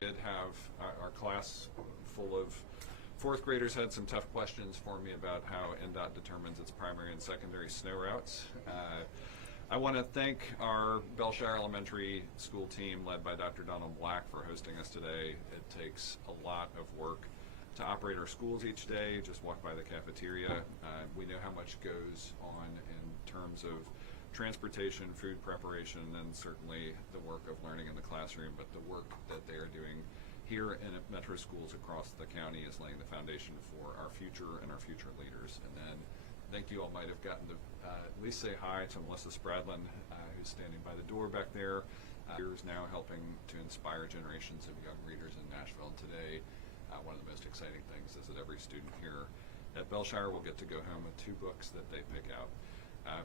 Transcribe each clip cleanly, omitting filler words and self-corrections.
did have our class full of fourth graders had some tough questions for me about how NDOT determines its primary and secondary snow routes. I want to thank our Bellshire Elementary School team led by Dr. Donald Black for hosting us today. It takes a lot of work to operate our schools each day. Just walk by the cafeteria. We know how much goes on in terms of transportation, food preparation, and certainly the work of learning in the classroom, but the work that they are doing here in Metro schools across the county is laying the foundation for our future and our future leaders. And then I think you all might have gotten to at least say hi to Melissa Spradlin, who's standing by the door back there. Is now helping to inspire generations of young readers in Nashville. And today, one of the most exciting things is that every student here at Bellshire will get to go home with 2 books that they pick out.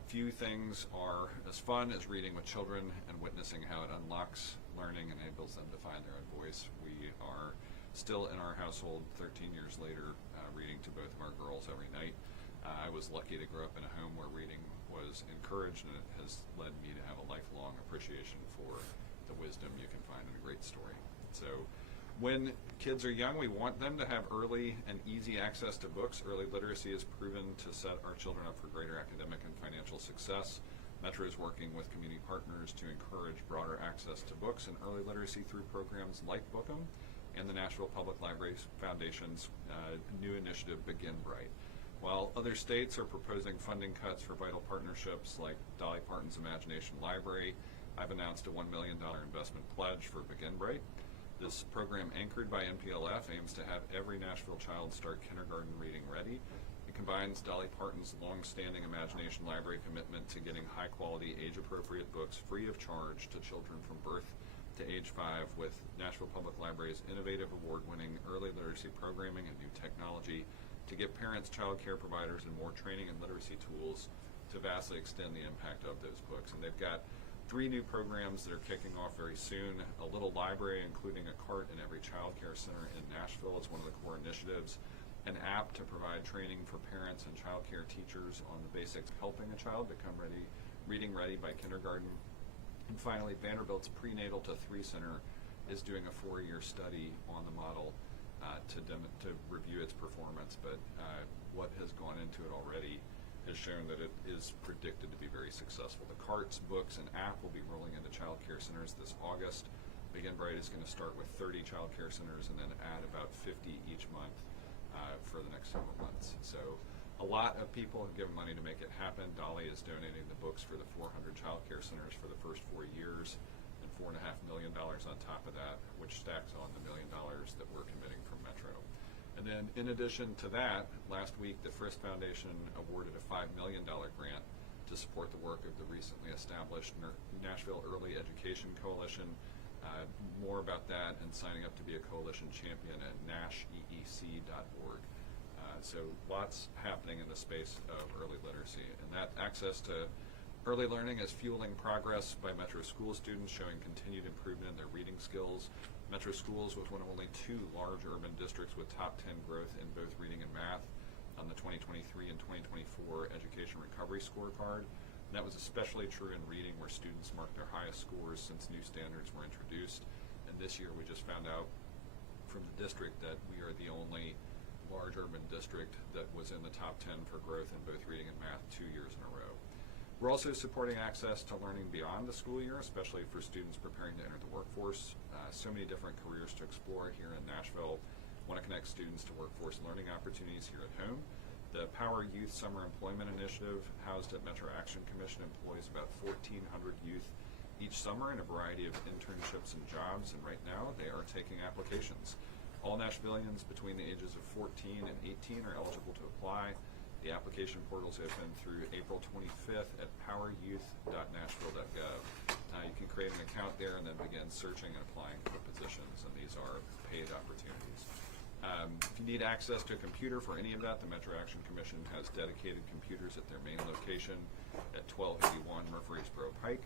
Few things are as fun as reading with children and witnessing how it unlocks learning and enables them to find their own voice. We are still in our household 13 years later reading to both of our girls every night. I was lucky to grow up in a home where reading was encouraged, and it has led me to have a lifelong appreciation for the wisdom you can find in a great story. So when kids are young, we want them to have early and easy access to books. Early literacy is proven to set our children up for greater academic and financial success. Metro is working with community partners to encourage broader access to books and early literacy through programs like Bookem and the Nashville Public Library Foundation's new initiative, Begin Bright. While other states are proposing funding cuts for vital partnerships like Dolly Parton's Imagination Library, I've announced a $1 million investment pledge for Begin Bright. This program, anchored by NPLF, aims to have every Nashville child start kindergarten reading ready. It combines Dolly Parton's long-standing Imagination Library commitment to getting high-quality, age-appropriate books free of charge to children from birth to age 5 with Nashville Public Library's innovative award-winning early literacy programming and new technology to give parents, child care providers, and more training and literacy tools to vastly extend the impact of those books. And they've got 3 new programs that are kicking off very soon. A little library, including a cart in every child care center in Nashville. It's one of the core initiatives. An app to provide training for parents and child care teachers on the basics of helping a child become reading ready by kindergarten. And finally, Vanderbilt's Prenatal to 3 Center is doing a 4-year study on the model to review its performance, but what has gone into it already has shown that it is predicted to be very successful. The carts, books, and app will be rolling into child care centers this August. Begin Bright is going to start with 30 child care centers and then add about 50 each month for the next several months. So a lot of people have given money to make it happen. Dolly is donating the books for the 400 child care centers for the first 4 years, and $4.5 million on top of that, which stacks on the $1 million that we're committing from Metro. And then in addition to that, last week the Frist Foundation awarded a $5 million grant to support the work of the recently established Nashville Early Education Coalition. More about that and signing up to be a coalition champion at nasheec.org. So lots happening in the space of early literacy, and that access to early learning is fueling progress by Metro school students, showing continued improvement in their reading skills. Metro Schools was one of only 2 large urban districts with top 10 growth in both reading and math on the 2023 and 2024 Education Recovery Scorecard. And that was especially true in reading, where students marked their highest scores since new standards were introduced. And this year we just found out from the district that we are the only large urban district that was in the top 10 for growth in both reading and math 2 years in a row. We're also supporting access to learning beyond the school year, especially for students preparing to enter the workforce. So many different careers to explore here in Nashville. Want to connect students to workforce learning opportunities here at home. The Power Youth Summer Employment Initiative, housed at Metro Action Commission, employs about 1,400 youth each summer in a variety of internships and jobs, and right now they are taking applications. All Nashvillians between the ages of 14 and 18 are eligible to apply. The application portals open through April 25th at poweryouth.nashville.gov. You can create an account there and then begin searching and applying for positions, and these are paid opportunities. If you need access to a computer for any of that, the Metro Action Commission has dedicated computers at their main location at 1281 Murfreesboro Pike.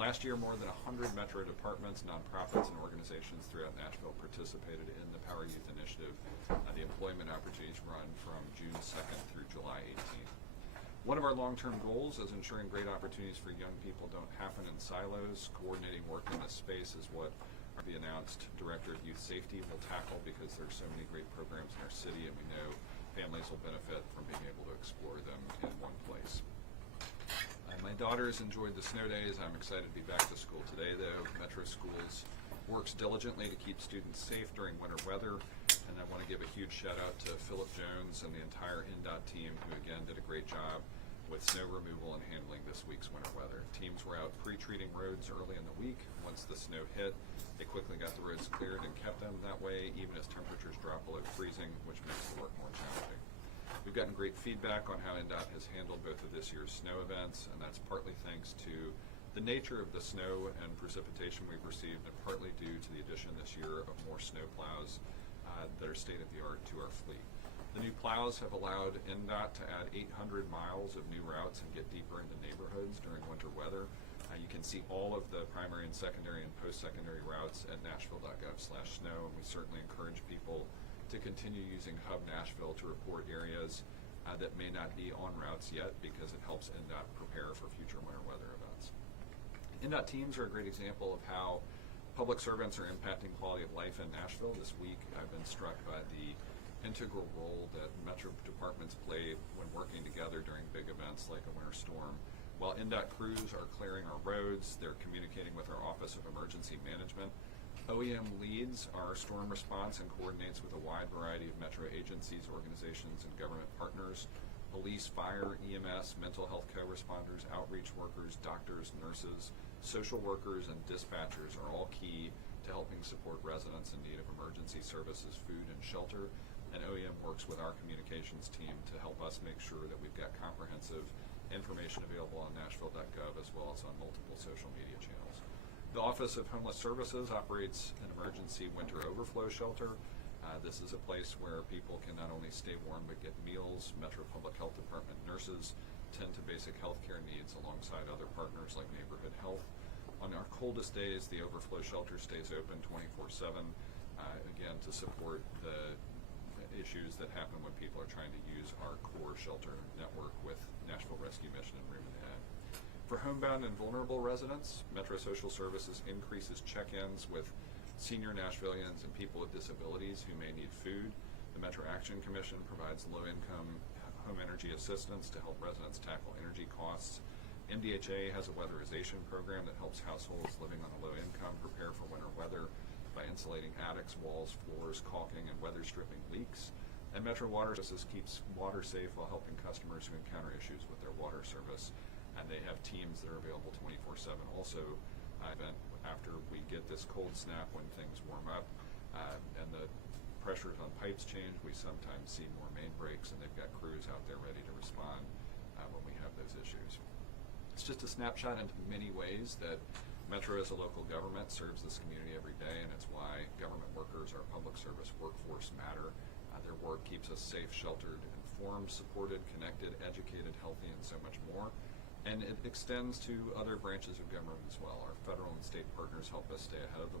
Last year, more than 100 Metro departments, nonprofits, and organizations throughout Nashville participated in the Power Youth Initiative. The employment opportunities run from June 2nd through July 18th. One of our long-term goals is ensuring great opportunities for young people don't happen in silos. Coordinating work in this space is what the announced Director of Youth Safety will tackle, because there's so many great programs in our city, and we know families will benefit from being able to explore them in one place. My daughters enjoyed the snow days. I'm excited to be back to school today, though. Metro Schools works diligently to keep students safe during winter weather, and I want to give a huge shout out to Philip Jones and the entire NDOT team, who again did a great job with snow removal and handling this week's winter weather. Teams were out pre-treating roads early in the week. Once the snow hit, they quickly got the roads cleared and kept them that way, even as temperatures drop below freezing, which makes the work more challenging. We've gotten great feedback on how NDOT has handled both of this year's snow events, and that's partly thanks to the nature of the snow and precipitation we've received, and partly due to the addition this year of more snow plows that are state-of-the-art to our fleet. The new plows have allowed NDOT to add 800 miles of new routes and get deeper into neighborhoods during winter weather. You can see all of the primary and secondary and post-secondary routes at nashville.gov/snow, and we certainly encourage people to continue using Hub Nashville to report areas that may not be on routes yet, because it helps NDOT prepare for future winter weather events. NDOT teams are a great example of how public servants are impacting quality of life in Nashville. This week I've been struck by the integral role that Metro departments play when working together during big events like a winter storm. While NDOT crews are clearing our roads, they're communicating with our Office of Emergency Management. OEM leads our storm response and coordinates with a wide variety of Metro agencies, organizations, and government partners. Police, fire, EMS, mental health co-responders, outreach workers, doctors, nurses, social workers, and dispatchers are all key to helping support residents in need of emergency services, food, and shelter. And OEM works with our communications team to help us make sure that we've got comprehensive information available on nashville.gov, as well as on multiple social media channels. The Office of Homeless Services operates an emergency winter overflow shelter. This is a place where people can not only stay warm but get meals. Metro Public Health Department nurses tend to basic health care needs alongside other partners like Neighborhood Health. On our coldest days, the overflow shelter stays open 24/7, again, to support the issues that happen when people are trying to use our core shelter network with Nashville Rescue Mission and Room and Ed. For homebound and vulnerable residents, Metro Social Services increases check-ins with senior Nashvillians and people with disabilities who may need food. The Metro Action Commission provides low-income home energy assistance to help residents tackle energy costs. MDHA has a weatherization program that helps households living on a low income prepare for winter weather by insulating attics, walls, floors, caulking, and weather stripping leaks. And Metro Water Services keeps water safe while helping customers who encounter issues with their water service. And they have teams that are available 24/7. Also, after we get this cold snap, when things warm up and the pressures on pipes change, we sometimes see more main breaks, and they've got crews out there ready to respond when we have those issues. It's just a snapshot into many ways that Metro as a local government serves this community every day, and it's why government workers, our public service workforce, matter. Their work keeps us safe, sheltered, informed, supported, connected, educated, healthy, and so much more. And it extends to other branches of government as well. Our federal and state partners help us stay ahead of the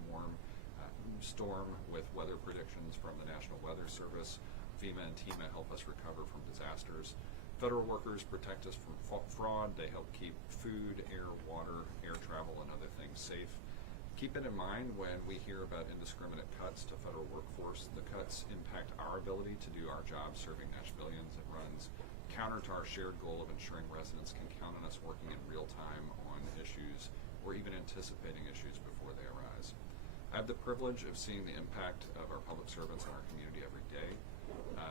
storm with weather predictions from the National Weather Service. FEMA and TEMA help us recover from disasters. Federal workers protect us from fraud. They help keep food, air, water, air travel, and other things safe. Keep it in mind when we hear about indiscriminate cuts to federal workforce. The cuts impact our ability to do our job serving Nashvillians. It runs counter to our shared goal of ensuring residents can count on us working in real time on issues or even anticipating issues before they arise. I have the privilege of seeing the impact of our public servants in our community every day.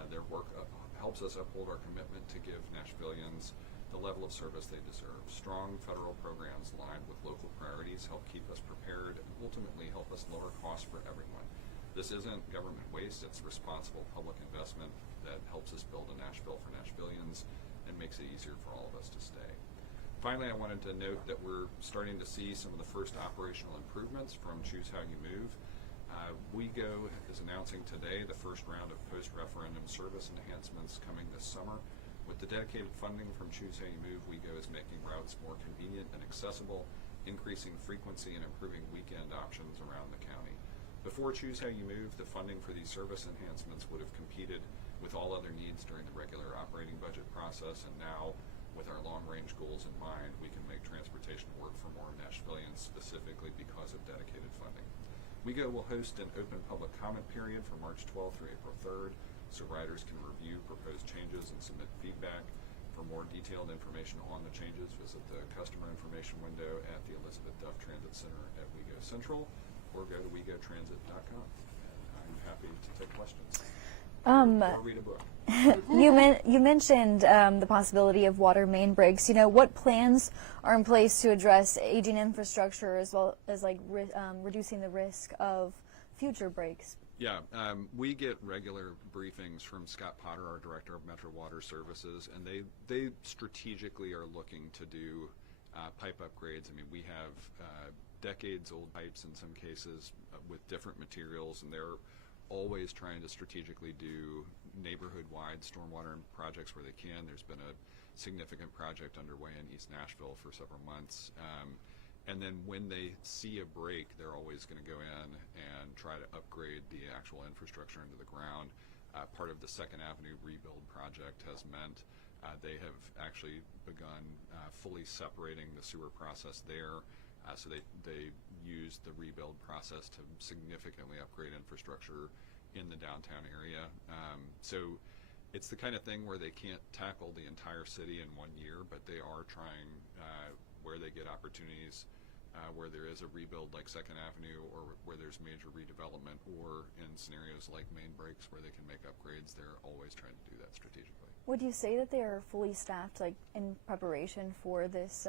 Their work helps us uphold our commitment to give Nashvillians the level of service they deserve. Strong federal programs aligned with local priorities help keep us prepared and ultimately help us lower costs for everyone. This isn't government waste, it's responsible public investment that helps us build a Nashville for Nashvillians and makes it easier for all of us to stay. Finally, I wanted to note that we're starting to see some of the first operational improvements from Choose How You Move. WeGo is announcing today the first round of post-referendum service enhancements coming this summer. With the dedicated funding from Choose How You Move, WeGo is making routes more convenient and accessible, increasing frequency and improving weekend options around the county. Before Choose How You Move, the funding for these service enhancements would have competed with all other needs during the regular operating budget process, and now, with our long-range goals in mind, we can make transportation work for more Nashvillians specifically because of dedicated funding. WeGo will host an open public comment period from March 12th through April 3rd, so riders can review proposed changes and submit feedback. For more detailed information on the changes, visit the customer information window at the Elizabeth Duff Transit Center at WeGo Central, or go to wegotransit.com. And I'm happy to take questions. Or read a book. You mentioned the possibility of water main breaks. What plans are in place to address aging infrastructure as well as reducing the risk of future breaks? Yeah, we get regular briefings from Scott Potter, our Director of Metro Water Services, and they strategically are looking to do pipe upgrades. I mean, we have decades-old pipes in some cases with different materials, and they're always trying to strategically do neighborhood-wide stormwater projects where they can. There's been a significant project underway in East Nashville for several months. And then when they see a break, they're always going to go in and try to upgrade the actual infrastructure into the ground. Part of the Second Avenue rebuild project has meant they have actually begun fully separating the sewer process there. So they use the rebuild process to significantly upgrade infrastructure in the downtown area. So it's the kind of thing where they can't tackle the entire city in 1 year, but they are trying where they get opportunities, where there is a rebuild like Second Avenue, or where there's major redevelopment, or in scenarios like main breaks where they can make upgrades. They're always trying to do that strategically. Would you say that they are fully staffed, in preparation for this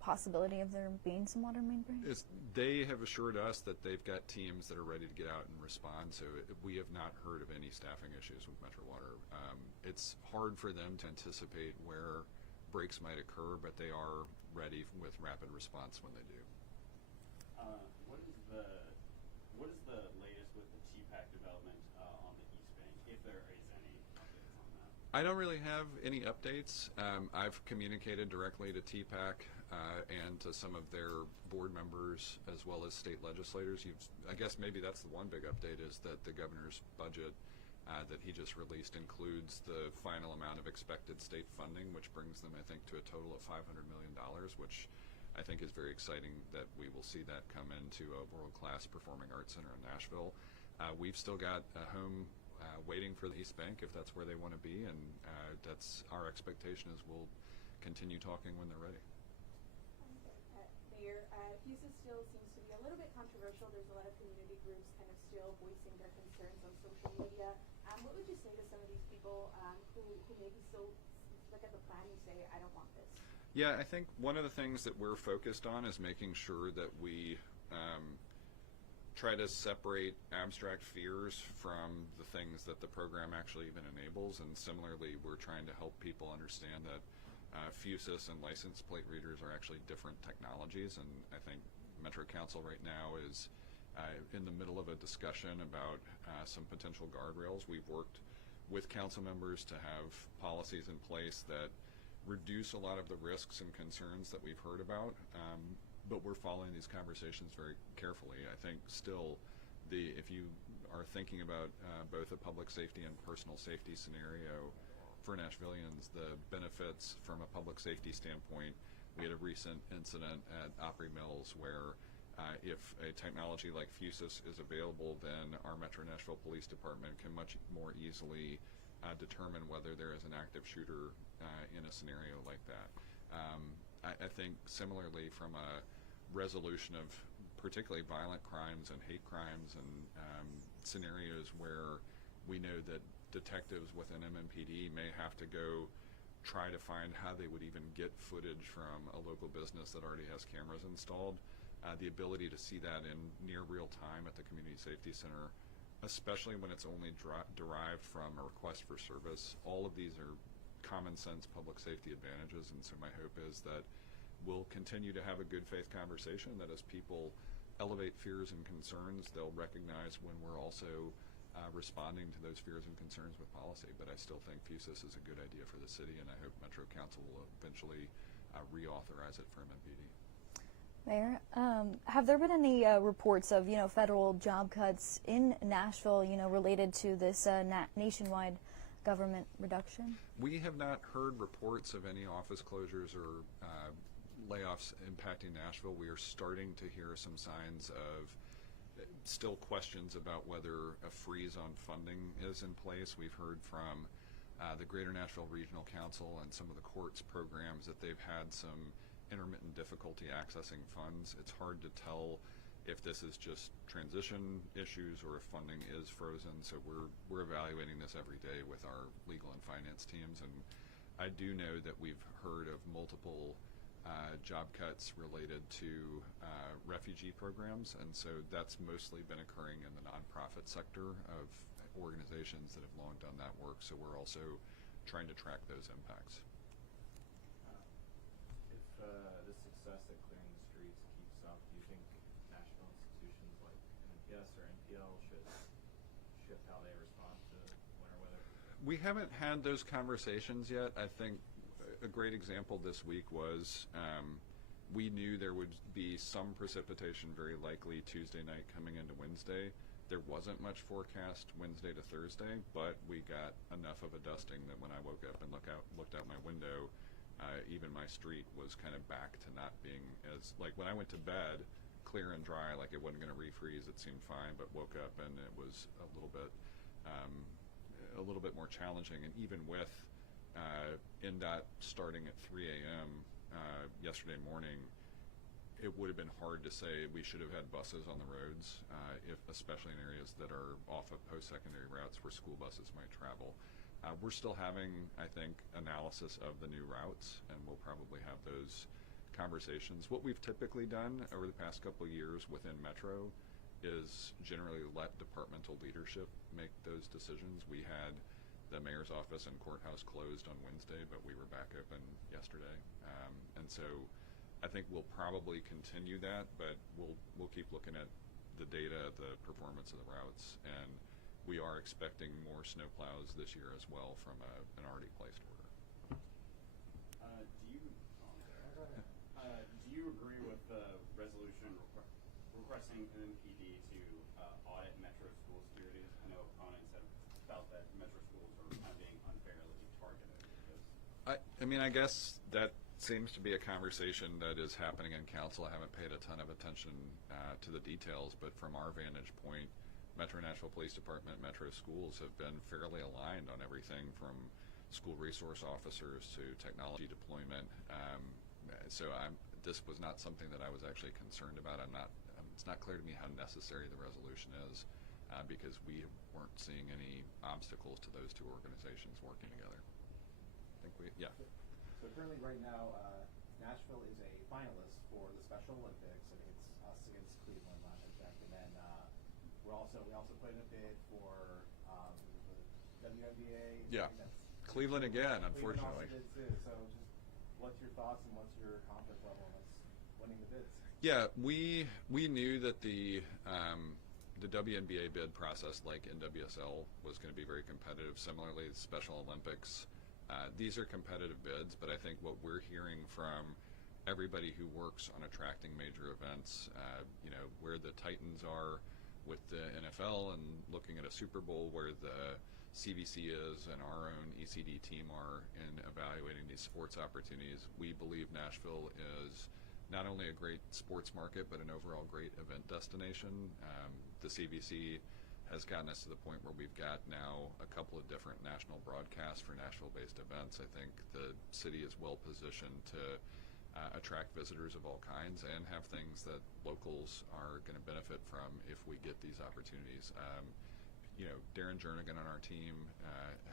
possibility of there being some water main breaks? They have assured us that they've got teams that are ready to get out and respond, so we have not heard of any staffing issues with Metro Water. It's hard for them to anticipate where breaks might occur, but they are ready with rapid response when they do. What is the latest with the TPAC development on the East Bank, if there is any updates on that? I don't really have any updates. I've communicated directly to TPAC and to some of their board members as well as state legislators. I guess maybe that's the one big update, is that the governor's budget that he just released includes the final amount of expected state funding, which brings them, I think, to a total of $500 million, which I think is very exciting that we will see that come into a world-class performing arts center in Nashville. We've still got a home waiting for the East Bank if that's where they want to be, and that's our expectation, is we'll continue talking when they're ready. Mayor, Fusus still seems to be a little bit controversial. There's a lot of community groups kind of still voicing their concerns on social media. What would you say to some of these people who maybe still look at the plan and say, I don't want this? Yeah, I think one of the things that we're focused on is making sure that we try to separate abstract fears from the things that the program actually even enables. And similarly, we're trying to help people understand that Fusus and license plate readers are actually different technologies. And I think Metro Council right now is in the middle of a discussion about some potential guardrails. We've worked with council members to have policies in place that reduce a lot of the risks and concerns that we've heard about, but we're following these conversations very carefully. I think still, if you are thinking about both a public safety and personal safety scenario for Nashvillians, the benefits from a public safety standpoint, we had a recent incident at Opry Mills where if a technology like Fusus is available, then our Metro Nashville Police Department can much more easily determine whether there is an active shooter in a scenario like that. I think similarly, from a resolution of particularly violent crimes and hate crimes and scenarios where we know that detectives within MMPD may have to go try to find how they would even get footage from a local business that already has cameras installed, the ability to see that in near real time at the Community Safety Center, especially when it's only derived from a request for service. All of these are common sense public safety advantages, and so my hope is that we'll continue to have a good faith conversation, that as people elevate fears and concerns, they'll recognize when we're also responding to those fears and concerns with policy. But I still think Fusus is a good idea for the city, and I hope Metro Council will eventually reauthorize it for MMPD. Mayor, have there been any reports of, federal job cuts in Nashville, related to this nationwide government reduction? We have not heard reports of any office closures or layoffs impacting Nashville. We are starting to hear some signs of Still questions about whether a freeze on funding is in place. We've heard from the Greater Nashville Regional Council and some of the courts programs that they've had some intermittent difficulty accessing funds. It's hard to tell if this is just transition issues or if funding is frozen. So we're evaluating this every day with our legal and finance teams. And I do know that we've heard of multiple job cuts related to refugee programs, and so that's mostly been occurring in the nonprofit sector of organizations that have long done that work. So we're also trying to track those impacts. If the success at clearing the streets keeps up, do you think national institutions like NPS or NPL should shift how they respond to winter weather? We haven't had those conversations yet. I think a great example this week was we knew there would be some precipitation very likely Tuesday night coming into Wednesday. There wasn't much forecast Wednesday to Thursday, but we got enough of a dusting that when I woke up and looked out my window, even my street was kind of back to not being as, like when I went to bed, clear and dry, like it wasn't going to refreeze, it seemed fine, but woke up and it was a little bit more challenging. And even with NDOT starting at 3 a.m. Yesterday morning, it would have been hard to say we should have had buses on the roads, especially in areas that are off of post-secondary routes where school buses might travel. We're still having, I think, analysis of the new routes, and we'll probably have those conversations. What we've typically done over the past couple of years within Metro is generally let departmental leadership make those decisions. We had the mayor's office and courthouse closed on Wednesday, but we were back open yesterday. And so I think we'll probably continue that, but we'll keep looking at the data, the performance of the routes, and we are expecting more snowplows this year as well from an already placed order. Do you agree with the resolution requesting an MPD to audit Metro school securities? I know opponents have felt that Metro schools are kind of being unfairly targeted. I guess that seems to be a conversation that is happening in council. I haven't paid a ton of attention to the details, but from our vantage point, Metro Nashville Police Department, Metro schools have been fairly aligned on everything from school resource officers to technology deployment. So this was not something that I was actually concerned about. It's not clear to me how necessary the resolution is because we weren't seeing any obstacles to those two organizations working together. So currently right now, Nashville is a finalist for the Special Olympics. I think it's us against Cleveland last I checked. And then we also put in a bid for the WNBA. Yeah, Cleveland again, unfortunately. Cleveland also did too. So just what's your thoughts and what's your confidence level in us winning the bids? Yeah, we knew that the WNBA bid process, like NWSL, was going to be very competitive. Similarly, the Special Olympics. These are competitive bids, but I think what we're hearing from everybody who works on attracting major events, where the Titans are with the NFL and looking at a Super Bowl, where the CVC is and our own ECD team are in evaluating these sports opportunities, we believe Nashville is not only a great sports market, but an overall great event destination. The CVC has gotten us to the point where we've got now a couple of different national broadcasts for Nashville-based events. I think the city is well positioned to attract visitors of all kinds and have things that locals are going to benefit from if we get these opportunities. Darren Jernigan on our team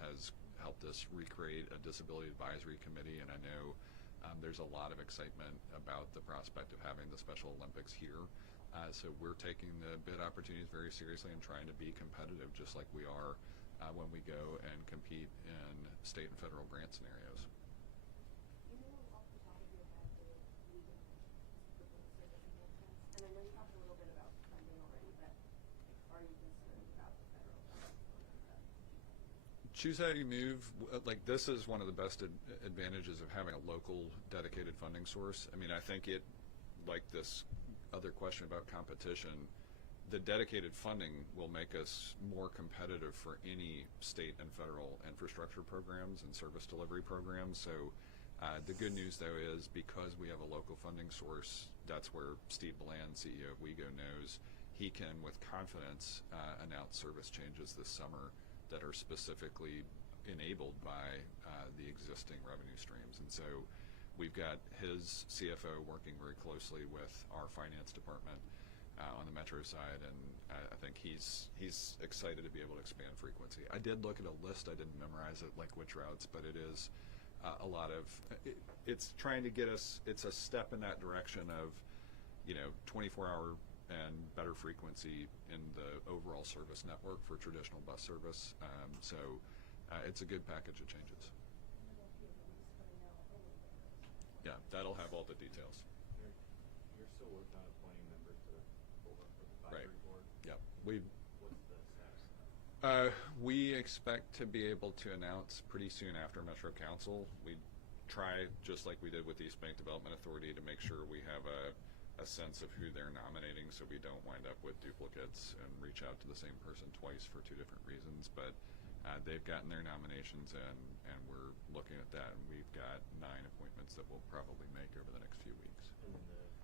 has helped us recreate a disability advisory committee, and I know there's a lot of excitement about the prospect of having the Special Olympics here. So we're taking the bid opportunities very seriously and trying to be competitive just like we are when we go and compete in state and federal grant scenarios. You know off the top of your head the legal proposed service enhancements? And I know you talked a little bit about funding already, but are you concerned about the federal funding? Choose how you move. Like, this is one of the best advantages of having a local dedicated funding source. I think it, like this other question about competition, the dedicated funding will make us more competitive for any state and federal infrastructure programs and service delivery programs. So the good news, though, is because we have a local funding source, that's where Steve Bland, CEO of WeGo, knows he can, with confidence, announce service changes this summer that are specifically enabled by the existing revenue streams. And so we've got his CFO working very closely with our finance department on the Metro side, and I think he's excited to be able to expand frequency. I did look at a list. I didn't memorize it, like which routes, but it is a lot of, it's trying to get us, it's a step in that direction of, 24-hour and better frequency in the overall service network for traditional bus service. So it's a good package of changes. Yeah, that'll have all the details. You're still working on appointing members to the Right. advisory board? Yep. What's the status of that? We expect to be able to announce pretty soon after Metro Council. We try, just like we did with the East Bank Development Authority, to make sure we have a sense of who they're nominating so we don't wind up with duplicates and reach out to the same person twice for two different reasons. But they've gotten their nominations in, and we're looking at that, and we've got 9 appointments that we'll probably make over the next few weeks. And then this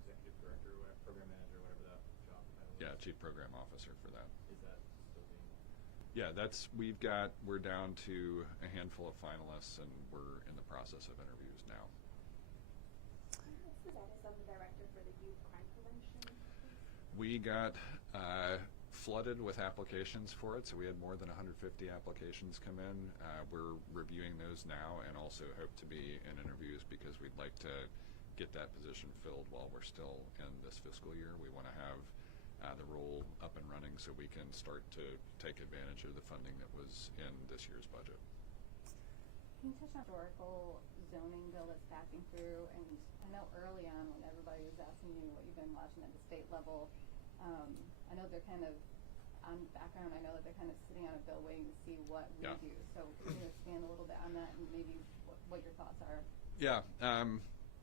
executive director, or program manager, whatever that job title is? Yeah, Chief Program Officer for that. Is that still being? Yeah, we're down to a handful of finalists, and we're in the process of interviews now. What's the status of the director for the youth crime prevention? We got flooded with applications for it, so we had more than 150 applications come in. We're reviewing those now and also hope to be in interviews because we'd like to get that position filled while we're still in this fiscal year. We want to have the role up and running so we can start to take advantage of the funding that was in this year's budget. Can you touch on historical zoning bill that's passing through? And I know early on when everybody was asking you what you've been watching at the state level, I know they're kind of, on background, I know that they're kind of sitting on a bill waiting to see what we Yeah. do. So can you expand a little bit on that and maybe what your thoughts are? Yeah.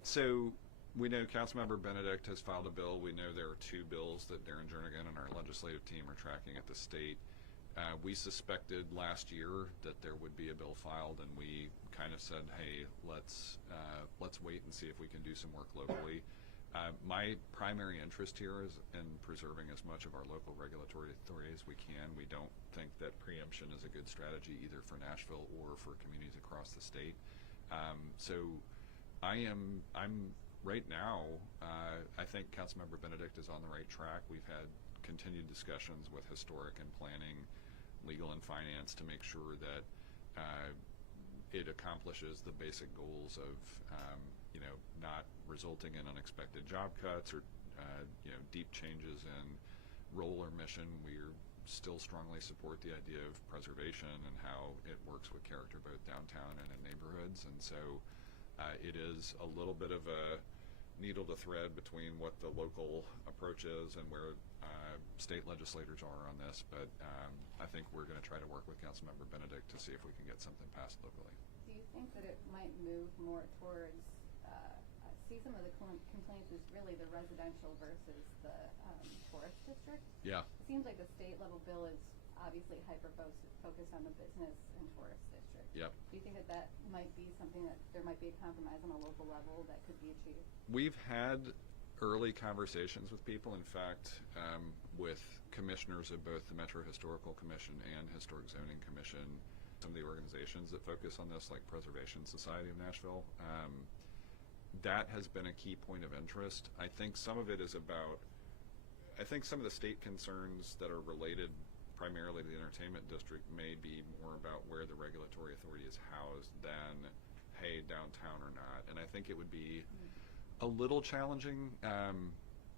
So we know Councilmember Benedict has filed a bill. We know there are 2 bills that Darren Jernigan and our legislative team are tracking at the state. We suspected last year that there would be a bill filed, and we kind of said, hey, let's wait and see if we can do some work locally. My primary interest here is in preserving as much of our local regulatory authority as we can. We don't think that preemption is a good strategy either for Nashville or for communities across the state. So I'm right now, I think Councilmember Benedict is on the right track. We've had continued discussions with historic and planning, legal and finance to make sure that it accomplishes the basic goals of not resulting in unexpected job cuts or deep changes in role or mission. We're still strongly support the idea of preservation and how it works with character both downtown and in neighborhoods. And so it is a little bit of a needle to thread between what the local approach is and where state legislators are on this. But I think we're going to try to work with Councilmember Benedict to see if we can get something passed locally. Do you think that it might move more towards, I see some of the complaints is really the residential versus the tourist district? Yeah. It seems like the state level bill is obviously hyper-focused on the business and tourist district. Yep. Do you think that that might be something that there might be a compromise on a local level that could be achieved? We've had early conversations with people, in fact, with commissioners of both the Metro Historical Commission and Historic Zoning Commission, some of the organizations that focus on this, like Preservation Society of Nashville. That has been a key point of interest. I think some of it is about, I think some of the state concerns that are related primarily to the entertainment district may be more about where the regulatory authority is housed than, hey, downtown or not. And I think it would be a little challenging.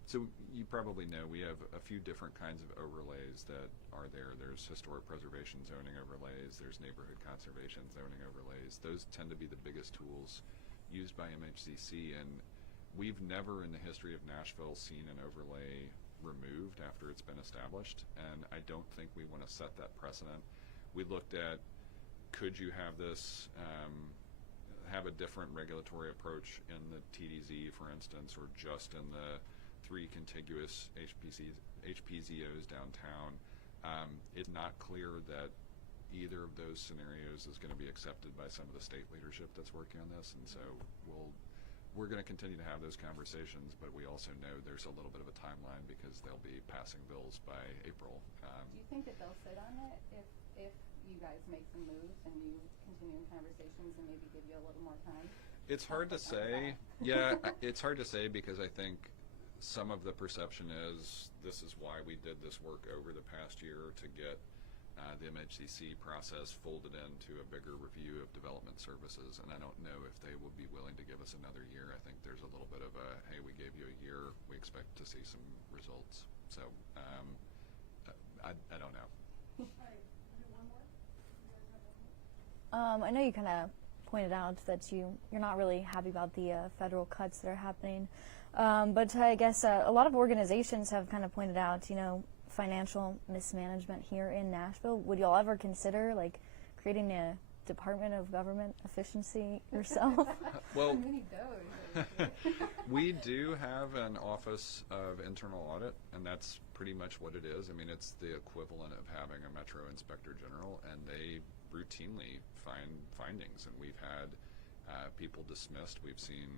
So you probably know we have a few different kinds of overlays that are there. There's historic preservation zoning overlays. There's neighborhood conservation zoning overlays. Those tend to be the biggest tools used by MHCC, and we've never in the history of Nashville seen an overlay removed after it's been established, and I don't think we want to set that precedent. We looked at, could you have this have a different regulatory approach in the TDZ, for instance, or just in the 3 contiguous HPZOs downtown. It's not clear that either of those scenarios is going to be accepted by some of the state leadership that's working on this, and so we'll we're going to continue to have those conversations, but we also know there's a little bit of a timeline because they'll be passing bills by April. Do you think that they'll sit on it if you guys make some moves and you continue in conversations and maybe give you a little more time? It's hard to say. Yeah, it's hard to say because I think some of the perception is this is why we did this work over the past year to get the MHCC process folded into a bigger review of development services, and I don't know if they will be willing to give us another year. I think there's a little bit of a, hey, we gave you a year, we expect to see some results. So I don't know. I know you kind of pointed out that you're not really happy about the federal cuts that are happening, but I guess a lot of organizations have kind of pointed out, financial mismanagement here in Nashville. Would y'all ever consider creating a Department of Government Efficiency yourself? Well, Many does. we do have an Office of Internal Audit, and that's pretty much what it is. I mean, it's the equivalent of having a Metro Inspector General, and they routinely find findings, and we've had people dismissed. We've seen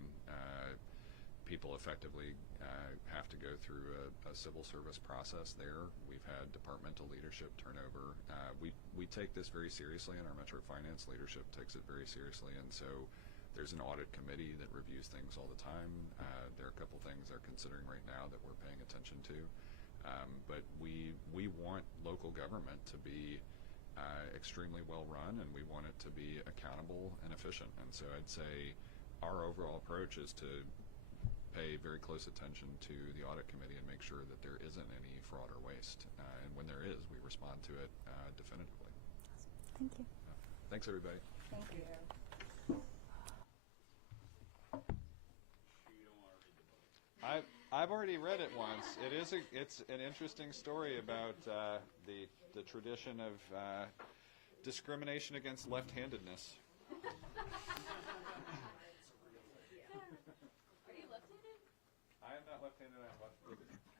people effectively have to go through a civil service process there. We've had departmental leadership turnover. We take this very seriously, and our Metro Finance leadership takes it very seriously, and so there's an audit committee that reviews things all the time. There are a couple things they're considering right now that we're paying attention to, but we want local government to be extremely well run, and we want it to be accountable and efficient, and so I'd say our overall approach is to pay very close attention to the audit committee and make sure that there isn't any fraud or waste. And when there is, we respond to it definitively. Thank you. Thanks, everybody. Thank you. You don't want to read the book. I've already read it once. It's an interesting story about the tradition of discrimination against left-handedness. Are you left-handed? I am not left-handed. I'm left-handed.